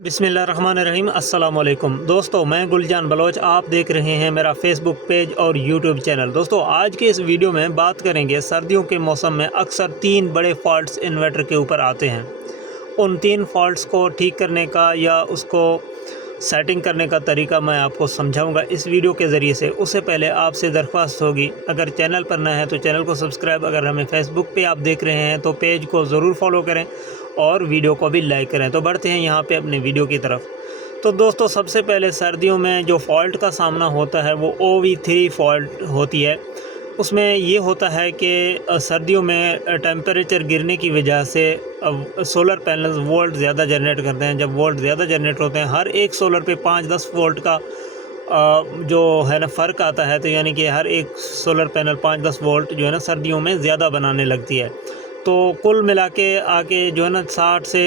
बिस्मिल्लाहिर्रहमानिर्रहीम अस्सलाम वालेकुम दोस्तों, मैं गुलजान बलोच। आप देख रहे हैं मेरा फेसबुक पेज और यूट्यूब चैनल। दोस्तों, आज के इस वीडियो में बात करेंगे सर्दियों के मौसम में अक्सर 3 बड़े फॉल्ट्स इन्वर्टर के ऊपर आते हैं। उन 3 फॉल्ट्स को ठीक करने का या उसको सेटिंग करने का तरीका मैं आपको समझाऊंगा इस वीडियो के ज़रिए से। उससे पहले आपसे दरख्वास्त होगी, अगर चैनल पर नया है तो चैनल को सब्सक्राइब, अगर हमें फेसबुक पे आप देख रहे हैं तो पेज को ज़रूर फॉलो करें और वीडियो को भी लाइक करें। तो बढ़ते हैं यहाँ पे अपने वीडियो की तरफ। तो दोस्तों, सबसे पहले सर्दियों में जो फॉल्ट का सामना होता है वो OV3 फॉल्ट होती है। उसमें ये होता है कि सर्दियों में टेम्परेचर गिरने की वजह से सोलर पैनल्स वोल्ट ज़्यादा जनरेट करते हैं। जब वोल्ट ज़्यादा जनरेट होते हैं, हर एक सोलर पे 5-10 वोल्ट का जो है ना फ़र्क आता है। तो यानी कि हर एक सोलर पैनल 5-10 वोल्ट जो है ना सर्दियों में ज़्यादा बनाने लगती है। तो कुल मिला के आके जो है ना 60 से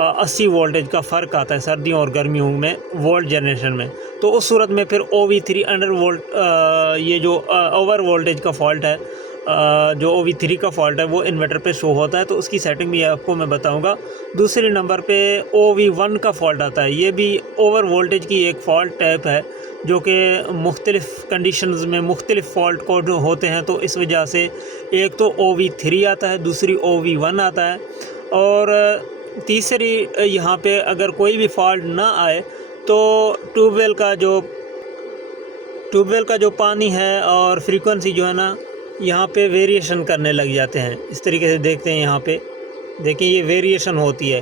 80 वोल्टेज का फ़र्क आता है सर्दियों और गर्मियों में वोल्ट जनरेशन में। तो उस सूरत में फिर OV3 अंडर वोल्ट ये जो ओवर वोल्टेज का फॉल्ट है, जो OV3 का फॉल्ट है वो इन्वर्टर पे शो होता है। तो उसकी सेटिंग भी आपको मैं बताऊंगा। दूसरे नंबर पे OV1 का फॉल्ट आता है। ये भी ओवर वोल्टेज की एक फॉल्ट टाइप है जो कि मुख्तलिफ़ कंडीशंस में मुख्तलिफ़ फॉल्ट कोड होते हैं। तो इस वजह से एक तो OV3 आता है, दूसरी OV1 आता है, और तीसरी यहाँ पे अगर कोई भी फॉल्ट ना आए तो ट्यूबवेल का जो पानी है और फ्रीक्वेंसी जो है ना यहाँ पे वेरिएशन करने लग जाते हैं। इस तरीके से देखते हैं, यहाँ पे देखिए ये वेरिएशन होती है।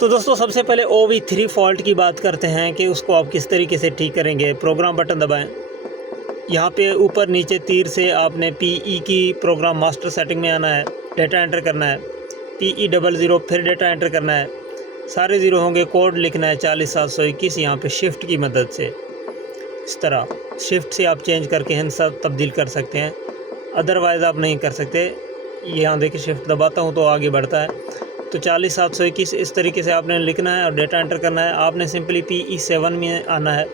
तो दोस्तों, सबसे पहले OV3 फॉल्ट की बात करते हैं कि उसको आप किस तरीके से ठीक करेंगे। प्रोग्राम बटन दबाएं। यहाँ पे ऊपर नीचे तीर से आपने PE की प्रोग्राम मास्टर सेटिंग में आना है, डेटा एंटर करना है, PE00 फिर डेटा एंटर करना है, सारे ज़ीरो होंगे, कोड लिखना है 40721 यहाँ पे शिफ्ट की मदद से। इस तरह शिफ्ट से आप चेंज करके हैं सब तब्दील कर सकते हैं, अदरवाइज़ आप नहीं कर सकते। यहाँ देखिए शिफ्ट दबाता हूँ तो आगे बढ़ता है। तो 40721 इस तरीके से आपने लिखना है और डेटा एंटर करना है। आपने सिंपली PE7 में आना है,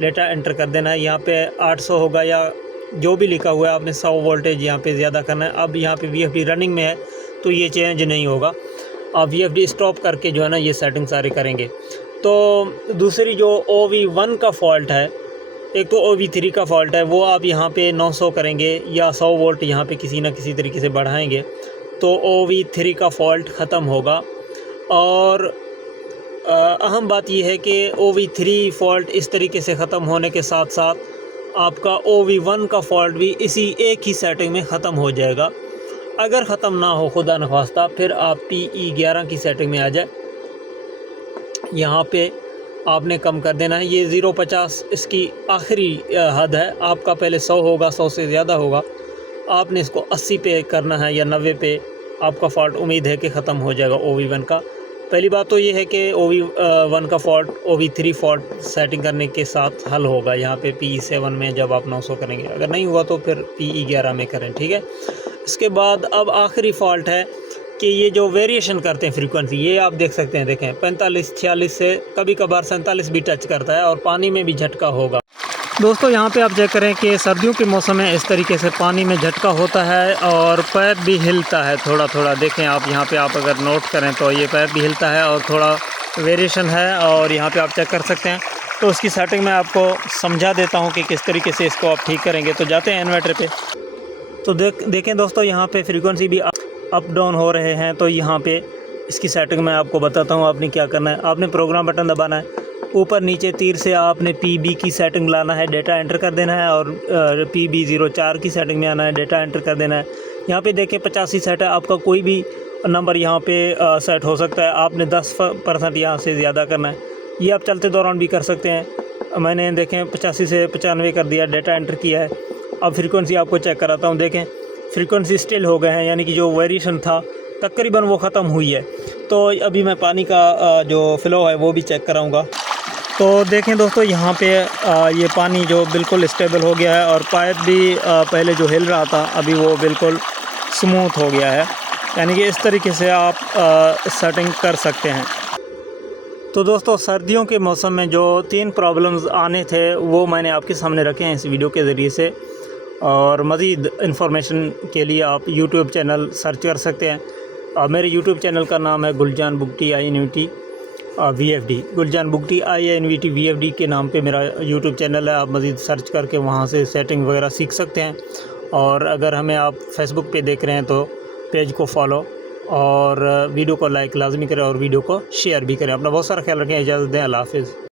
डेटा एंटर कर देना है। यहाँ पे 800 होगा या जो भी लिखा हुआ है, आपने 100 वोल्टेज यहाँ पे ज़्यादा करना है। अब यहाँ पे VFD रनिंग में है तो ये चेंज नहीं होगा। आप VFD स्टॉप करके जो है ना ये सेटिंग सारे करेंगे। तो दूसरी जो OV1 का फॉल्ट है, एक तो OV3 का फॉल्ट है, वो आप यहाँ पे 900 करेंगे या 100 वोल्ट यहाँ पे किसी ना किसी तरीके से बढ़ाएंगे तो OV3 का फॉल्ट ख़त्म होगा। और अहम बात यह है कि OV3 फॉल्ट इस तरीके से ख़त्म होने के साथ साथ आपका OV1 का फॉल्ट भी इसी एक ही सेटिंग में ख़त्म हो जाएगा। अगर ख़त्म ना हो खुदा न खास्ता, फिर आप PE11 की सेटिंग में आ जाए। यहाँ पे आपने कम कर देना है। ये 050 इसकी आखिरी हद है। आपका पहले 100 होगा, 100 से ज़्यादा होगा, आपने इसको 80 पे करना है या 90 पे। आपका फॉल्ट उम्मीद है कि ख़त्म हो जाएगा OV1 का। पहली बात तो ये है कि OV1 का फॉल्ट OV3 फॉल्ट सेटिंग करने के साथ हल होगा यहाँ पे PE7 में जब आप 900 करेंगे। अगर नहीं हुआ तो फिर PE11 में करें, ठीक है। इसके बाद अब आखिरी फॉल्ट है कि ये जो वेरिएशन करते हैं फ्रीक्वेंसी, ये आप देख सकते हैं, देखें 45-46 से कभी कभार 47 भी टच करता है और पानी में भी झटका होगा। दोस्तों, यहाँ पे आप चेक करें कि सर्दियों के मौसम में इस तरीके से पानी में झटका होता है और पैप भी हिलता है थोड़ा थोड़ा। देखें आप यहाँ पे, आप अगर नोट करें तो ये पैप भी हिलता है और थोड़ा वेरिएशन है, और यहाँ पे आप चेक कर सकते हैं। तो उसकी सेटिंग मैं आपको समझा देता हूँ कि किस तरीके से इसको आप ठीक करेंगे। तो जाते हैं इन्वर्टर पे। तो देखें दोस्तों, यहाँ पे फ्रीक्वेंसी भी अप डाउन हो रहे हैं। तो यहाँ पे इसकी सेटिंग मैं आपको बताता हूँ आपने क्या करना है। आपने प्रोग्राम बटन दबाना है, ऊपर नीचे तीर से आपने PB की सेटिंग लाना है, डेटा एंटर कर देना है, और PB04 की सेटिंग में आना है, डेटा एंटर कर देना है। यहाँ पे देखें 85 सेट है, आपका कोई भी नंबर यहाँ पे सेट हो सकता है। आपने 10% यहाँ से ज़्यादा करना है। ये आप चलते दौरान भी कर सकते हैं। मैंने देखें 85 से 95 कर दिया, डेटा एंटर किया है। अब फ्रीक्वेंसी आपको चेक कराता हूँ। देखें फ्रीक्वेंसी स्टिल हो गए हैं, यानी कि जो वेरिएशन था तकरीबन वो ख़त्म हुई है। तो अभी मैं पानी का जो फ़्लो है वो भी चेक कराऊँगा। तो देखें दोस्तों, यहाँ पे ये पानी जो बिल्कुल स्टेबल हो गया है और पाइप भी पहले जो हिल रहा था अभी वो बिल्कुल स्मूथ हो गया है। यानी कि इस तरीके से आप सेटिंग कर सकते हैं। तो दोस्तों, सर्दियों के मौसम में जो 3 प्रॉब्लम्स आने थे वो मैंने आपके सामने रखे हैं इस वीडियो के ज़रिए से। और मज़ीद इन्फॉर्मेशन के लिए आप यूट्यूब चैनल सर्च कर सकते हैं। मेरे यूट्यूब चैनल का नाम है Gulzan Bugti INUT। VFD, Gulzan Bugti INVT VFD के नाम पे मेरा यूट्यूब चैनल है। आप मज़ीद सर्च करके वहाँ से सेटिंग वगैरह सीख सकते हैं। और अगर हमें आप फेसबुक पे देख रहे हैं तो पेज को फॉलो और वीडियो को लाइक लाजमी करें और वीडियो को शेयर भी करें। अपना बहुत सारा ख्याल रखें। इजाज़त दें। अल्लाह हाफ़िज़।